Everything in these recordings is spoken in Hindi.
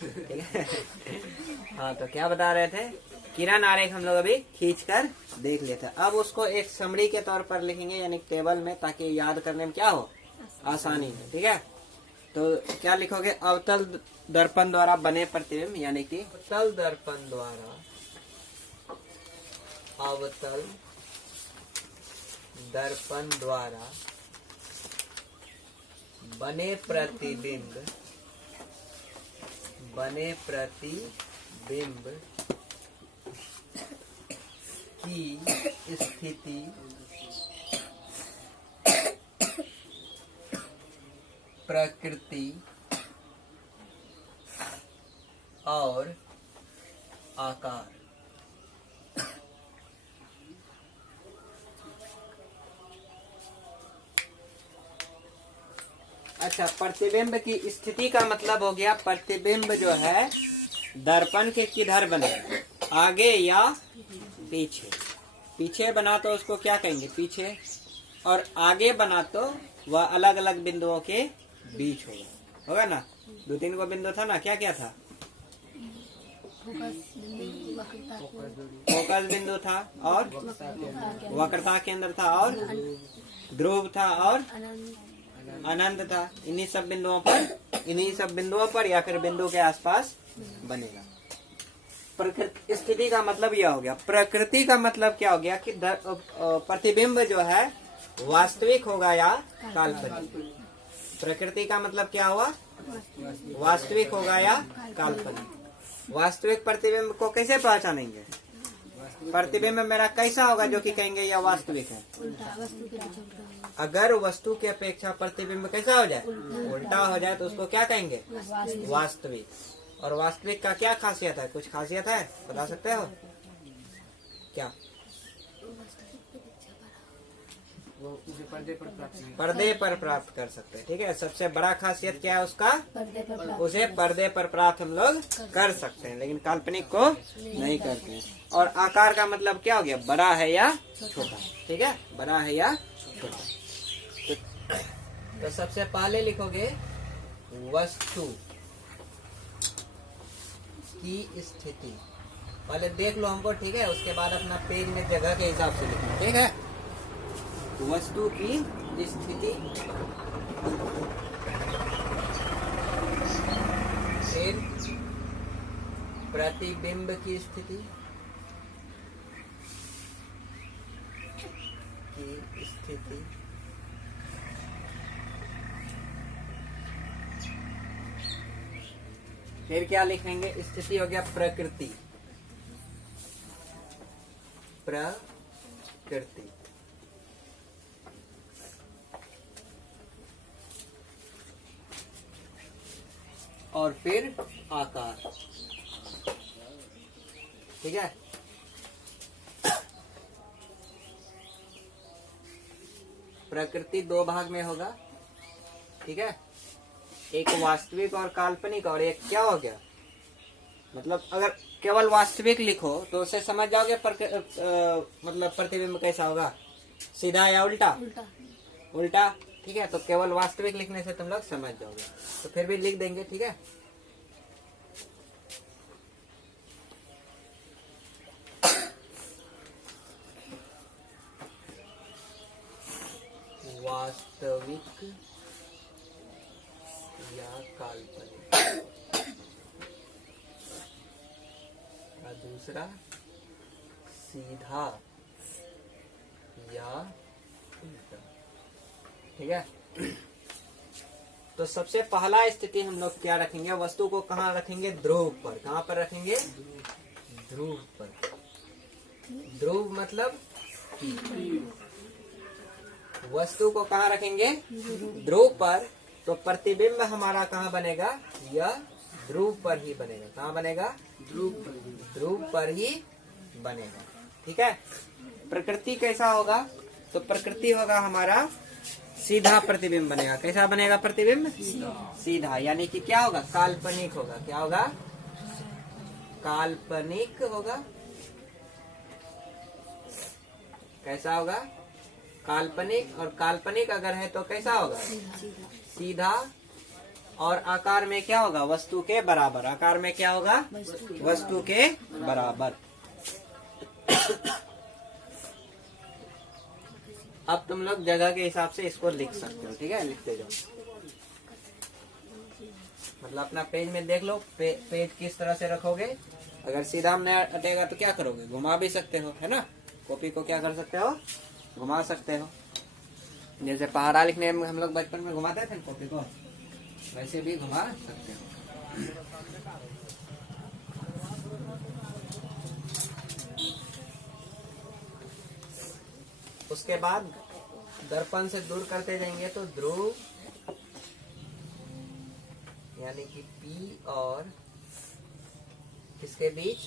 ठीक है। हाँ, तो क्या बता रहे थे, किरण आरेख हम लोग अभी खींच कर देख लिए थे। अब उसको एक समरी के तौर पर लिखेंगे, यानी टेबल में, ताकि याद करने में क्या हो, आसानी हो। ठीक है, तो क्या लिखोगे, अवतल दर्पण द्वारा बने प्रतिबिंब, यानी कि अवतल दर्पण द्वारा, अवतल दर्पण द्वारा बने प्रतिबिंब, बने प्रतिबिंब की स्थिति प्रकृति और आकार। अच्छा, प्रतिबिंब की स्थिति का मतलब हो गया, प्रतिबिंब जो है दर्पण के किधर बने, आगे या पीछे। पीछे बना तो उसको क्या कहेंगे, पीछे, और आगे बना तो वह अलग अलग बिंदुओं के बीच होगा ना। 2-3 को बिंदु था ना, क्या क्या था, फोकस बिंदु था, और वक्रता केंद्र था, और ध्रुव था, और अनंत था। इन्हीं सब बिंदुओं पर या फिर बिंदु के आसपास बनेगा। प्रकृति स्थिति का मतलब यह हो गया। प्रकृति का मतलब क्या हो गया कि प्रतिबिंब जो है वास्तविक होगा या काल्पनिक। प्रकृति का मतलब क्या हुआ, वास्तविक होगा या काल्पनिक। वास्तविक प्रतिबिंब को कैसे पहचानेंगे, प्रतिबिंब मेरा कैसा होगा जो कि कहेंगे यह वास्तविक है। अगर वस्तु की अपेक्षा प्रतिबिंब कैसा हो जाए, उल्टा हो जाए, तो उसको क्या कहेंगे, वास्तविक। और वास्तविक का क्या खासियत है, कुछ खासियत है, बता सकते हो क्या? वो उसे पर्दे पर प्राप्त कर सकते हैं। ठीक है, सबसे बड़ा खासियत क्या है उसका, उसे पर्दे पर प्राप्त हम लोग कर सकते हैं, लेकिन काल्पनिक को नहीं करते हैं। और आकार का मतलब क्या हो गया, बड़ा है या छोटा। ठीक है, बड़ा है या छोटा। तो सबसे पहले लिखोगे वस्तु की स्थिति, पहले देख लो हमको। ठीक है, उसके बाद अपना पेज में जगह के हिसाब से लिखना। ठीक है, वस्तु की स्थिति, फिर प्रतिबिंब की स्थिति, फिर क्या लिखेंगे, स्थिति हो गया प्रकृति, प्रकृति, और फिर आकार। ठीक है, प्रकृति 2 भाग में होगा। ठीक है, एक वास्तविक और काल्पनिक, और एक क्या हो गया, मतलब अगर केवल वास्तविक लिखो तो उसे समझ जाओगे मतलब प्रतिबिंब कैसा होगा, सीधा या उल्टा, उल्टा। ठीक है, तो केवल वास्तविक लिखने से तुम लोग समझ जाओगे, तो फिर भी लिख देंगे। ठीक है, वास्तविक या काल्पनिक, और दूसरा सीधा या उल्टा। ठीक है, तो सबसे पहला स्थिति हम लोग क्या रखेंगे, वस्तु को कहाँ रखेंगे, ध्रुव पर। कहाँ पर रखेंगे, ध्रुव पर। ध्रुव मतलब वस्तु को कहाँ रखेंगे, ध्रुव पर। तो प्रतिबिंब हमारा कहाँ बनेगा, यह ध्रुव पर ही बनेगा। कहाँ बनेगा, ध्रुव पर ही बनेगा। ठीक है, प्रकृति कैसा होगा, तो प्रकृति होगा हमारा सीधा प्रतिबिंब बनेगा। कैसा बनेगा प्रतिबिंब, सीधा, यानी कि क्या होगा, काल्पनिक होगा। क्या होगा, काल्पनिक होगा। कैसा होगा, काल्पनिक। और काल्पनिक अगर है तो कैसा होगा, सीधा और आकार में क्या होगा? वस्तु के बराबर। आकार में क्या होगा? वस्तु के बराबर। अब तुम लोग जगह के हिसाब से इसको लिख सकते हो, ठीक है? लिखते जाओ। मतलब अपना पेज में देख लो, पेज किस तरह से रखोगे। अगर सीधा में अटेगा तो क्या करोगे? घुमा भी सकते हो, है ना? कॉपी को क्या कर सकते हो? घुमा सकते हो। जैसे पहाड़ा लिखने में हम लोग बचपन में घुमाते थे कॉपी को, वैसे भी घुमा सकते हो। उसके बाद दर्पण से दूर करते जाएंगे तो ध्रुव यानी कि P और किसके बीच?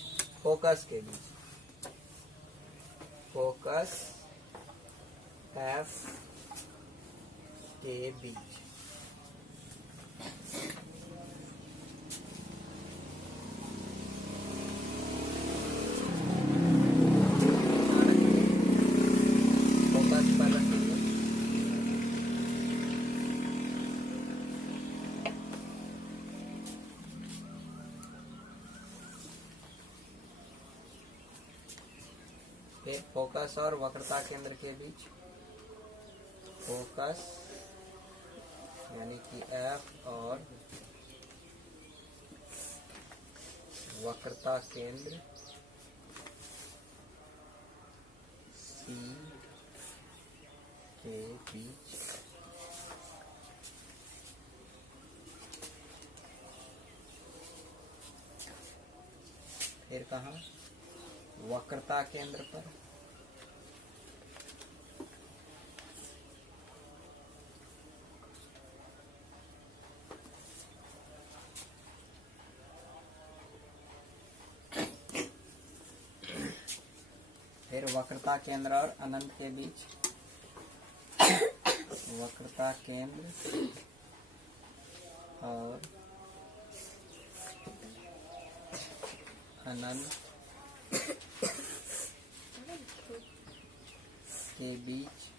फोकस के बीच। फोकस F के बीच। फोकस पर रखेंगे। फिर फोकस और वक्रता केंद्र के बीच। फोकस यानी कि F और वक्रता केंद्र C के बीच। फिर कहाँ? वक्रता केंद्र पर। फिर वक्रता केंद्र और अनंत के बीच। वक्रता केंद्र और अनंत के बीच।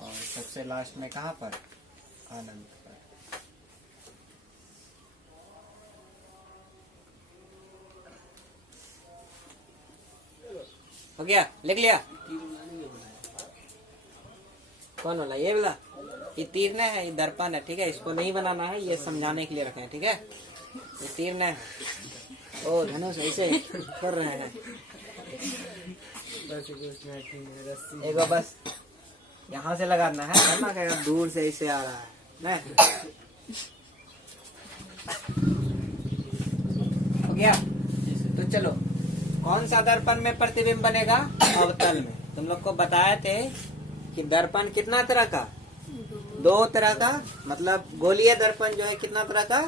और सबसे लास्ट में कहाँ पर? अनंत पर। हो गया? लिख लिया? कौन वाला? ये वाला? ये तीर न है, ये दर्पण है, ठीक है? इसको नहीं बनाना है, ये समझाने के लिए रखे हैं, ठीक है? ये तीर न है। ओ धनुष ऐसे कर रहे हैं। एक बस यहाँ से लगाना है, करना क्या? दूर से ऐसे आ रहा है ना? हो गया? तो चलो, कौन सा दर्पण में प्रतिबिंब बनेगा? अवतल में। तुम लोग को बताए थे कि दर्पण कितना तरह का? दो तरह का। मतलब गोलीय दर्पण जो है कितना तरह का?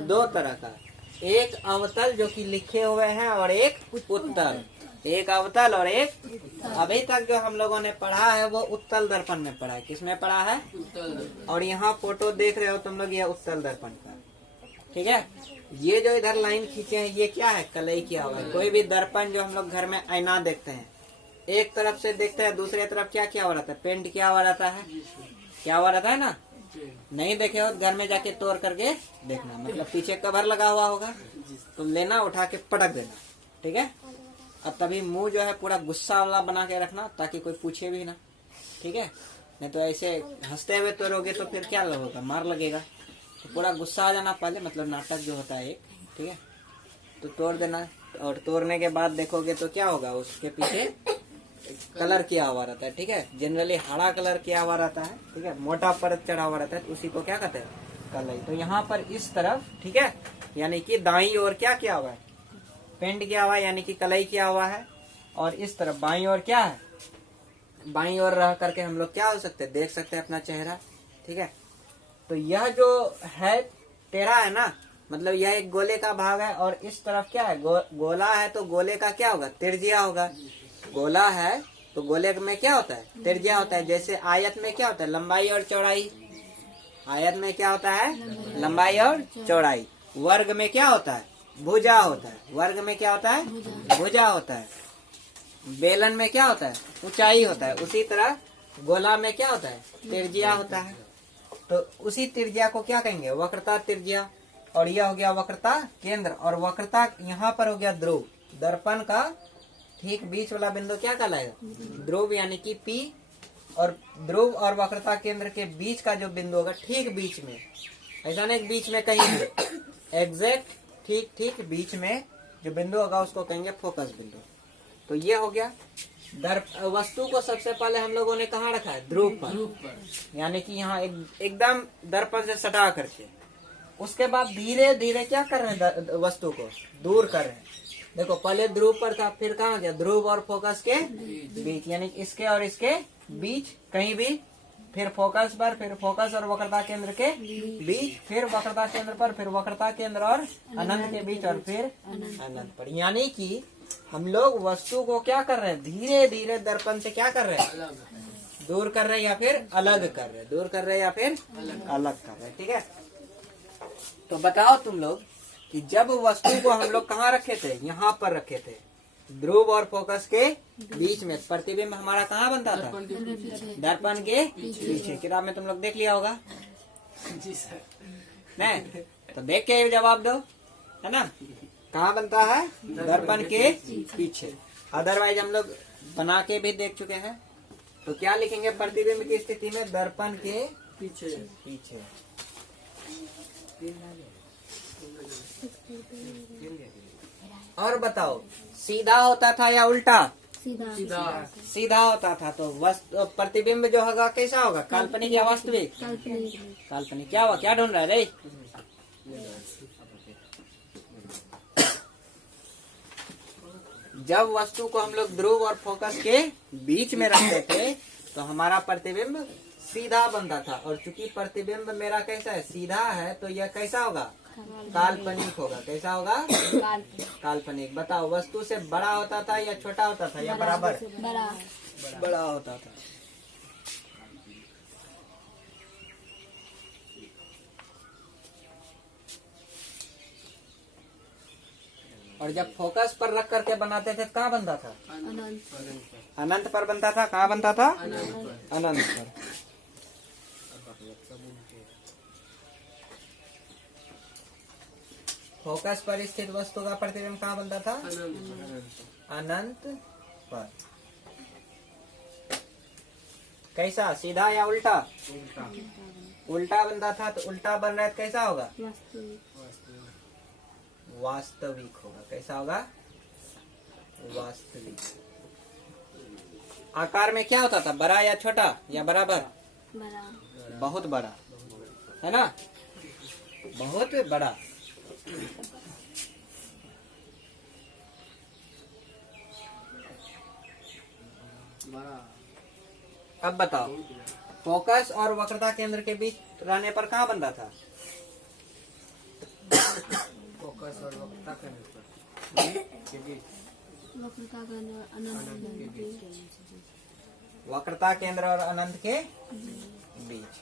दो तरह का। एक अवतल जो कि लिखे हुए हैं और एक उत्तल। एक अवतल और एक, अभी तक जो हम लोगों ने पढ़ा है वो उत्तल दर्पण में पढ़ा है। किसमें पढ़ा है? और यहाँ फोटो देख रहे हो तुम लोग, ये उत्तल दर्पण का, ठीक है? ये जो इधर लाइन खींचे हैं ये क्या है? कलई किया हुआ है। कोई भी दर्पण जो हम लोग घर में आईना देखते हैं, एक तरफ से देखते हैं, दूसरी तरफ क्या किया हुआ रहता है? पेंट किया हुआ रहता है। क्या हुआ रहता है ना? नहीं देखे हो घर में जाके तोड़ करके देखना। मतलब पीछे कवर लगा हुआ होगा, तो लेना, उठा के पटक देना, ठीक है? अब तभी मुंह जो है पूरा गुस्सा वाला बना के रखना, ताकि कोई पूछे भी ना, ठीक है? नहीं तो ऐसे हंसते हुए तोड़ोगे तो फिर क्या होगा? मार लगेगा। तो पूरा गुस्सा आ जाना पहले, मतलब नाटक जो होता है एक, ठीक है? तो तोड़ देना, और तोड़ने के बाद देखोगे तो क्या होगा? उसके पीछे कलर किया हुआ रहता है, ठीक है? जनरली हरा कलर किया हुआ रहता है, ठीक है? मोटा परत चढ़ा हुआ रहता है, तो उसी को क्या कहते हैं? कलई। तो यहाँ पर इस तरफ, ठीक है, यानी कि दाईं ओर क्या किया हुआ है? पेंट किया हुआ है, यानी कि कलई किया हुआ है। और इस तरफ बाईं ओर क्या है? बाईं ओर रह करके हम लोग क्या हो सकते हैं? देख सकते हैं अपना चेहरा, ठीक है? तो यह जो है टेढ़ा है ना, मतलब यह एक गोले का भाग है। और इस तरफ क्या है? गोला है, तो गोले का क्या होगा? त्रिज्या होगा। गोला है तो गोले में क्या होता है? त्रिज्या होता है। जैसे आयत में क्या होता है? लंबाई और चौड़ाई। आयत में क्या होता है? लंबाई और चौड़ाई। वर्ग में क्या होता है? भुजा होता है। वर्ग में क्या होता है? भुजा होता है। बेलन में क्या होता है? ऊंचाई होता है। उसी तरह गोला में क्या होता है? त्रिज्या होता है। तो उसी त्रिज्या को क्या कहेंगे? वक्रता त्रिज्या। और यह हो गया वक्रता केंद्र। और वक्रता यहाँ पर हो गया ध्रुव। दर्पण का ठीक बीच वाला बिंदु क्या कहलाएगा? ध्रुव, यानी कि P। और ध्रुव और वक्रता केंद्र के बीच का जो बिंदु होगा, ठीक बीच में, ऐसा नहीं बीच में कहीं भी, एग्जैक्ट ठीक बीच में जो बिंदु होगा उसको कहेंगे फोकस बिंदु। तो ये हो गया। वस्तु को सबसे पहले हम लोगों ने कहाँ रखा है? ध्रुव पर, यानी कि यहाँ एकदम दर्पण से सटा करके। उसके बाद धीरे धीरे क्या कर रहे हैं? वस्तु को दूर कर रहे हैं। देखो पहले ध्रुव पर था, फिर कहाँ गया? ध्रुव और फोकस के बीच, यानी इसके और इसके बीच कहीं भी, फिर फोकस पर, फिर फोकस और वक्रता केंद्र के बीच, फिर वक्रता केंद्र पर, फिर वक्रता केंद्र और अनंत के बीच, और फिर अनंत पर। यानी कि हम लोग वस्तु को क्या कर रहे हैं? धीरे धीरे दर्पण से क्या कर रहे हैं? दूर कर रहे हैं या फिर अलग कर रहे हैं? दूर कर रहे हैं या फिर अलग कर रहे हैं। ठीक है। तो बताओ तुम लोग कि जब वस्तु को हम लोग कहाँ रखे थे? यहाँ पर रखे थे, ध्रुव और फोकस के बीच में। प्रतिबिंब हमारा कहाँ बनता था? दर्पण के पीछे। किताब में तुम लोग देख लिया होगा जी सर। नहीं तो देख के जवाब दो, है ना? कहाँ बनता है? दर्पण के पीछे। अदरवाइज हम लोग बना के भी देख चुके हैं। तो क्या लिखेंगे प्रतिबिंब की स्थिति में? दर्पण के पीछे। और बताओ, सीधा होता था या उल्टा? सीधा होता था। तो प्रतिबिंब जो होगा कैसा होगा? काल्पनिक या वास्तविक? काल्पनिक। क्या हुआ? क्या ढूंढ रहा है रे? जब वस्तु को हम लोग ध्रुव और फोकस के बीच में रखते थे तो हमारा प्रतिबिंब सीधा बनता था। और चूंकि प्रतिबिंब मेरा कैसा है? सीधा है, तो यह कैसा होगा? काल्पनिक होगा। कैसा होगा? काल्पनिक। बताओ, वस्तु से बड़ा होता था या छोटा होता था या बराबर? बड़ा होता था। और जब फोकस पर रख करके बनाते थे कहाँ बनता था? अनंत पर बनता था। कहाँ बनता था? अनंत पर। फोकस पर स्थित वस्तु का प्रतिबिंब कहाँ बनता था? अनंत पर। कैसा? सीधा या उल्टा? उल्टा बनता था। तो उल्टा बन रहा है, कैसा होगा? वास्तविक होगा। कैसा होगा? वास्तविक। आकार में क्या होता था? बड़ा या छोटा या बराबर? बहुत बड़ा, है ना? बहुत बड़ा। अब बताओ, फोकस और वक्रता केंद्र के बीच रहने पर कहाँ बनता था? फोकस और वक्रता केंद्र के बीच। वक्रता केंद्र और अनंत के बीच।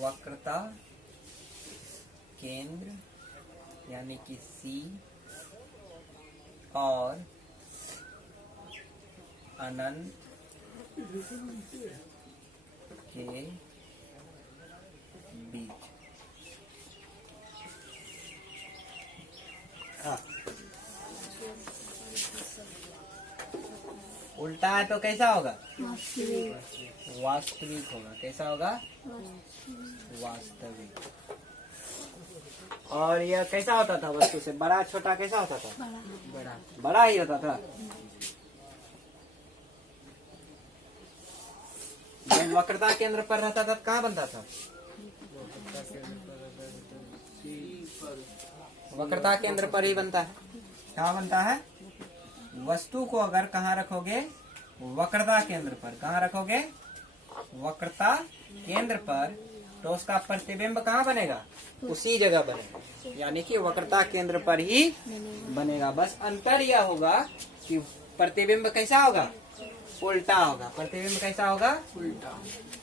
वक्रता केंद्र यानी कि C और अनंत के बीच। उल्टा है तो कैसा होगा? वास्तविक होगा। कैसा होगा? वास्तविक। और यह कैसा होता था? वस्तु से बड़ा छोटा कैसा होता था? बड़ा ही होता था। जब वक्रता केंद्र पर रहता था कहाँ बनता था? वक्रता केंद्र पर ही बनता है। कहाँ बनता है? वस्तु को अगर कहाँ रखोगे? वक्रता केंद्र पर। कहाँ रखोगे? वक्रता केंद्र पर, तो उसका प्रतिबिंब कहाँ बनेगा? उसी जगह बनेगा, यानी कि वक्रता केंद्र पर ही बनेगा। बस अंतर यह होगा कि प्रतिबिंब कैसा होगा? उल्टा होगा। प्रतिबिंब कैसा होगा? उल्टा।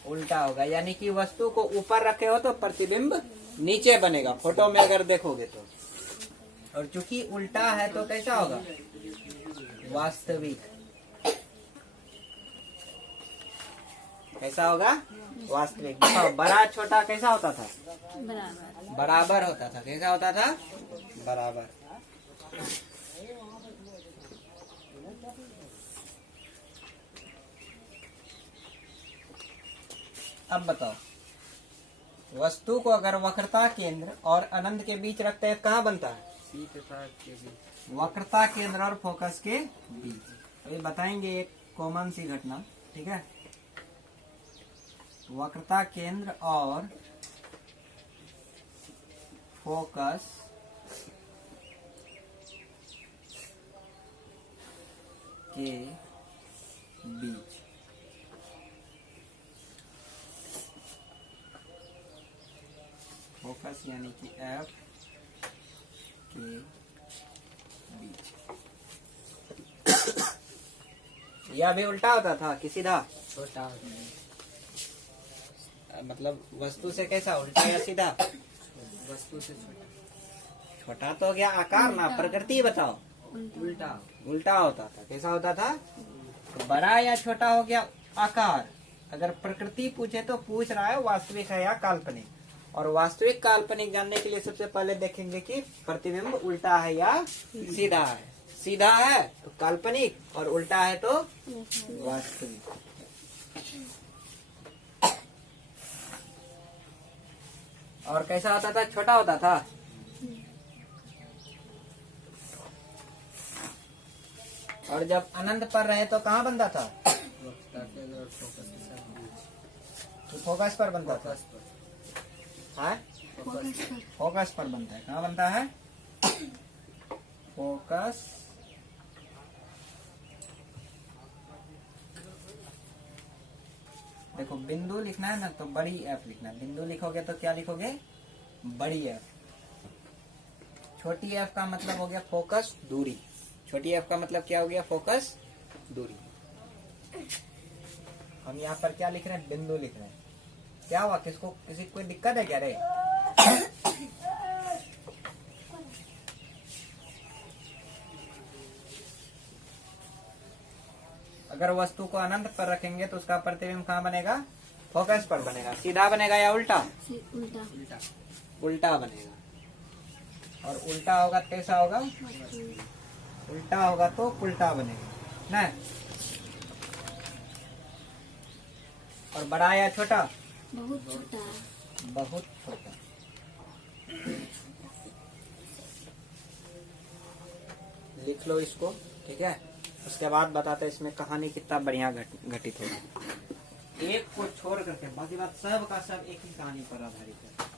उल्टा होगा। यानी कि वस्तु को ऊपर रखे हो तो प्रतिबिंब नीचे बनेगा, फोटो में अगर देखोगे तो। और चूंकि उल्टा है तो कैसा होगा? वास्तविक। कैसा होगा? वास्तविक। देखो बड़ा छोटा कैसा होता था? बराबर। बराबर होता था। कैसा होता था? बराबर। अब बताओ, वस्तु को अगर वक्रता केंद्र और अनंत के बीच रखते हैं कहाँ बनता है? सी तथा के बीच। वक्रता केंद्र और फोकस के बीच। ये बताएंगे एक कॉमन सी घटना, ठीक है? वक्रता केंद्र और फोकस के बीच फोकस यानी कि एफ के बीच। यह भी उल्टा होता था कि सीधा? छोटा। मतलब वस्तु से कैसा, उल्टा या सीधा? वस्तु से छोटा। छोटा तो हो गया आकार ना, प्रकृति बताओ। उल्टा। उल्टा होता था। कैसा होता था? तो बड़ा या छोटा हो गया आकार। अगर प्रकृति पूछे तो पूछ रहा है वास्तविक है या काल्पनिक। और वास्तविक काल्पनिक जानने के लिए सबसे पहले देखेंगे कि प्रतिबिंब उल्टा है या सीधा है। सीधा है तो काल्पनिक और उल्टा है तो वास्तविक। और कैसा होता था? छोटा होता था। और जब अनंत पर रहे तो कहाँ बनता था? वक्रता केंद्र और फोकस के साथ बीच। तो फोकस पर बनता था। फोकस पर। हाँ? फोकस पर। फोकस पर बनता है। कहाँ बनता है? फोकस देखो बिंदु लिखना है ना तो बड़ी एफ लिखना है। बिंदु लिखोगे तो क्या लिखोगे? बड़ी एफ। छोटी एफ का मतलब हो गया फोकस दूरी। छोटी एफ का मतलब क्या हो गया? फोकस दूरी। हम यहाँ पर क्या लिख रहे हैं? बिंदु लिख रहे हैं। क्या हुआ? किसको किसी को कोई दिक्कत है क्या रे? अगर वस्तु को अनंत पर रखेंगे तो उसका प्रतिबिंब कहाँ बनेगा? फोकस पर बनेगा। सीधा बनेगा या उल्टा? उल्टा। उल्टा। उल्टा बनेगा। और उल्टा होगा तो कैसा होगा? उल्टा होगा तो उल्टा बनेगा ना। और बड़ा या छोटा? बहुत छोटा। बहुत छोटा। लिख लो इसको, ठीक है? उसके बाद बताते हैं इसमें कहानी कितना बढ़िया घटित होगा। एक को छोड़ करके बाकी बात सब का सब एक ही कहानी पर आधारित है।